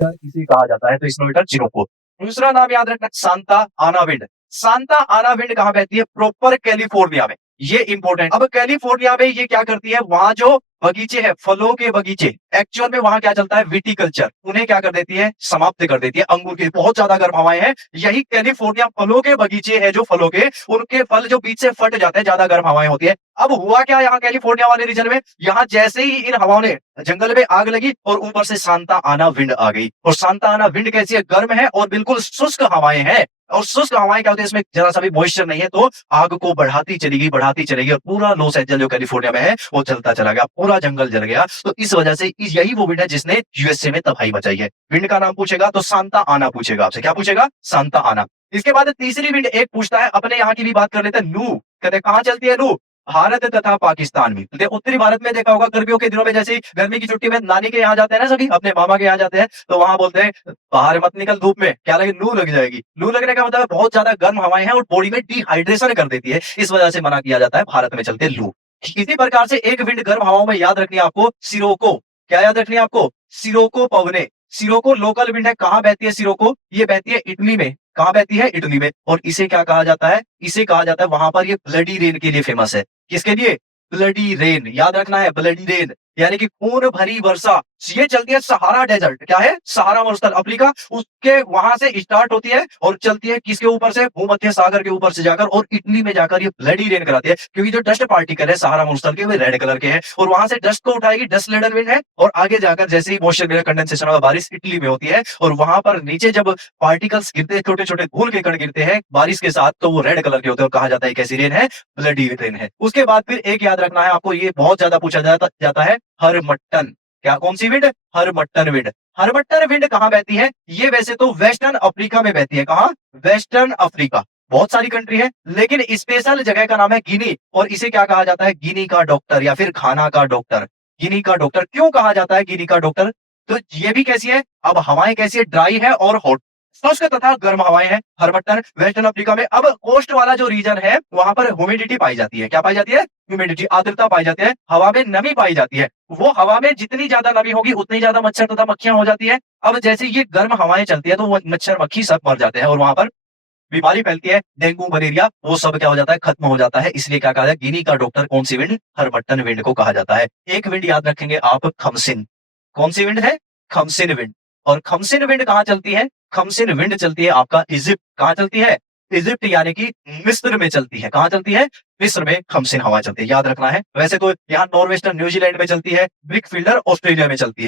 इसे कहा जाता है, तो इसमें बेटा चिरोको। दूसरा नाम याद रखना, सांता आना विंड। सांता आना विंड कहां बहती है? प्रॉपर कैलिफोर्निया में। ये इंपॉर्टेंट। अब कैलिफोर्निया में ये क्या करती है, वहां जो बगीचे हैं, फलों के बगीचे, एक्चुअल में वहां क्या चलता है, विटिकल्चर, उन्हें क्या कर देती है, समाप्त कर देती है। अंगूर के बहुत ज्यादा गर्म हवाएं हैं, यही कैलिफोर्निया फलों के बगीचे हैं, जो फलों के, उनके फल जो बीच से फट जाते हैं, ज्यादा गर्म हवाएं होती है। अब हुआ क्या यहाँ कैलिफोर्निया वाले रीजन में, यहाँ जैसे ही इन हवाओं ने जंगल में आग लगी और ऊपर से सांता आना विंड आ गई। और सांता आना विंड कैसी है, गर्म है और बिल्कुल शुष्क हवाएं हैं। और शुष्क हवाएं क्या होती है, इसमें जरा सा भी मॉइस्चर नहीं है, तो आग को बढ़ाती चलेगी और पूरा लॉस एंजल्स जो कैलिफोर्निया में है वो जलता चला गया, पूरा जंगल जल गया। तो इस वजह से यही वो विंड है जिसने यूएसए में तबाही मचाई है। विंड का नाम पूछेगा तो सांता आना पूछेगा आपसे। क्या पूछेगा? सांता आना। इसके बाद तीसरी विंड एक पूछता है, अपने यहाँ की भी बात कर लेते हैं, लू। कहते कहां चलती है लू? भारत तथा पाकिस्तान में। उत्तरी भारत में देखा होगा, गर्मियों के दिनों में जैसे गर्मी की छुट्टी में नानी के यहाँ जाते हैं ना, सभी अपने मामा के यहाँ जाते हैं, तो वहां बोलते हैं बाहर मत निकल धूप में, क्या लगे, लू लग जाएगी। लू लगने का मतलब बहुत ज्यादा गर्म हवाएं हैं और बॉडी में डिहाइड्रेशन कर देती है, इस वजह से मना किया जाता है भारत में चलते लू। इसी प्रकार से एक विंड गर्म हवाओं में याद रखनी है आपको, सिरोको। क्या याद रखनी है आपको? सिरोको पवने। सिरोको लोकल विंड है, कहां बहती है सिरोको? ये बहती है इटली में। कहां बहती है? इटली में। और इसे क्या कहा जाता है? इसे कहा जाता है, वहां पर ये ब्लडी रेन के लिए फेमस है। किसके लिए? Bloody rain. याद रखना है, ब्लडी रेन यानी कि खून भरी वर्षा। ये चलती है सहारा डेजर्ट, क्या है? सहारा मरुस्थल अफ्रीका, उसके वहां से स्टार्ट होती है और चलती है किसके ऊपर से? भूमध्य सागर के ऊपर से जाकर और इटली में जाकर ये ब्लडी रेन कराती है, क्योंकि जो डस्ट पार्टिकल है सहारा मरुस्थल के, वे रेड कलर के हैं और वहां से डस्ट को उठाएगी, डस्ट लेडन विंड है, और आगे जाकर जैसे ही मॉइस्चर कंडेंसेशन होगा, बारिश इटली में होती है और वहां पर नीचे जब पार्टिकल्स गिरते हैं, छोटे छोटे धूल के कण गिरते हैं बारिश के साथ, तो वो रेड कलर के होते हैं और कहा जाता है कैसी रेन है? ब्लडी रेन है। उसके बाद फिर एक याद रखना है आपको, ये बहुत ज्यादा पूछा जाता है, हरमट्टन। क्या, कौन सी wind? Harmattan wind. Harmattan wind कहां बहती है? ये वैसे तो वेस्टर्न अफ्रीका में बहती है। कहां? Western Africa. बहुत सारी कंट्री है, लेकिन स्पेशल जगह का नाम है गिनी, और इसे क्या कहा जाता है? गिनी का डॉक्टर या फिर खाना का डॉक्टर। गिनी का डॉक्टर क्यों कहा जाता है गिनी का डॉक्टर? तो ये भी कैसी है, अब हवाएं कैसी है, ड्राई है और हॉट, शुष्क तथा गर्म हवाएं हैं हरमट्टन वेस्टर्न अफ्रीका में। अब कोस्ट वाला जो रीजन है वहां पर ह्यूमिडिटी पाई जाती है। क्या पाई जाती है? ह्यूमिडिटी, आर्द्रता पाई जाती है, हवा में नमी पाई जाती है। वो हवा में जितनी ज्यादा नमी होगी उतनी ज्यादा मच्छर तथा मक्खियां हो जाती है। अब जैसे ये गर्म हवाएं चलती है तो वो मच्छर मक्खी सब मर जाते हैं और वहां पर बीमारी फैलती है, डेंगू मलेरिया वो सब क्या हो जाता है, खत्म हो जाता है। इसलिए क्या कहा जाए, गिनी का डॉक्टर कौन सी विंड? हरमट्टन विंड को कहा जाता है। एक विंड याद रखेंगे आप, खमसिन। कौन सी विंड है? खमसिन विंड। और खमसिन विंड कहां चलती है? खमसिन विंड चलती है आपका इजिप्ट। कहां चलती है? इजिप्ट यानी कि मिस्र में चलती है। कहां चलती है? मिस्र में खमसिन हवा चलती है, याद रखना है। वैसे तो यहाँ नॉर्वेस्टर्न न्यूजीलैंड में चलती है, ब्रिक फील्डर ऑस्ट्रेलिया में चलती है।